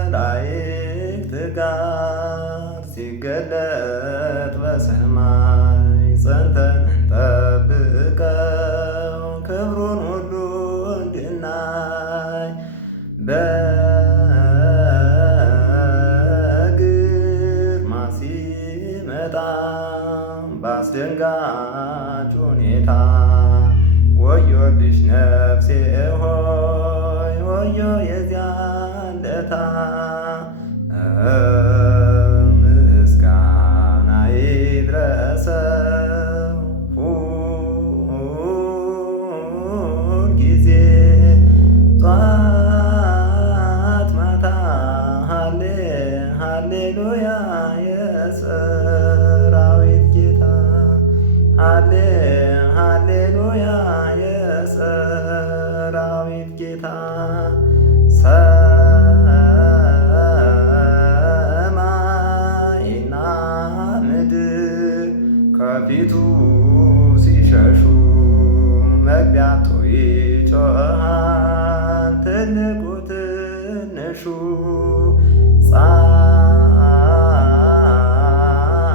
ከመላእክት ጋር ሲገለጥ በሰማይ ጸንተን እንጠብቀው ክብሩን ሁሉ እንድናይ በግርማ ሲመጣ በአስደንጋጭ ሁኔታ ወዮልሽ ነፍሴ ሆይ ወዮ የዚያን ለታ ምስጋና ይድረሰው ሁል ጊዜ ጧት ማታ ሃሌሉያ የሰራዊት ጌታ ሃሌሉያ የሰራዊት ጌታ ሰማይና ምድር ከፊቱ ሲሸሹ መግቢያቱ ይጮኻል ትልቁ ትንሹ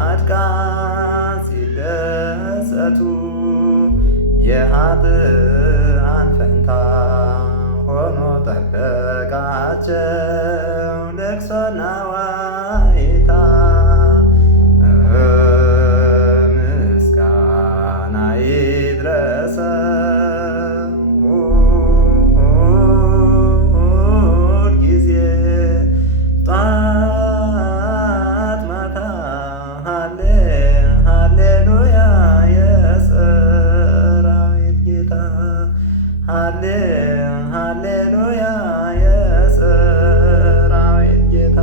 ጻድቃን ሲደሰቱ የኃጥአን ፈንታ ሆኖ ጠበቃቸው ልቅሶና ዋይታ ምስጋና ይድረሰው ሁል ጊዜ ጧት ማታ ሃሌሉያ የሰራዊት ጌታ ሃሌሉያ የሰራዊት ጌታ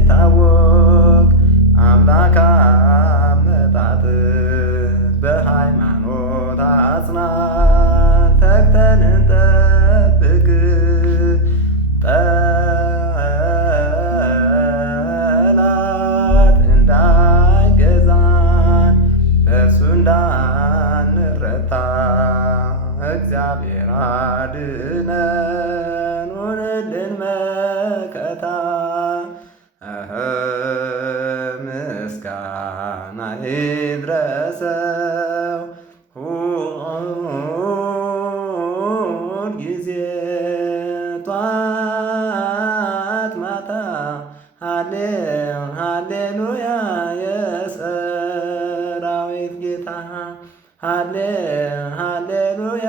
ስለማይታወቅ አምላክ አመጣጥ በሃይማኖት አጽናን ተግተን እንጠብቅ ጠላት እንዳይገዛን በእርሱ እንዳንረታ እግዚአብሔር አድነን ሁንልን መከታ ምስጋና ይድረሰው ሁል ጊዜ ጧት ማታ ሃሌሉያ የሰራዊት ጌታ ሃሌሉያ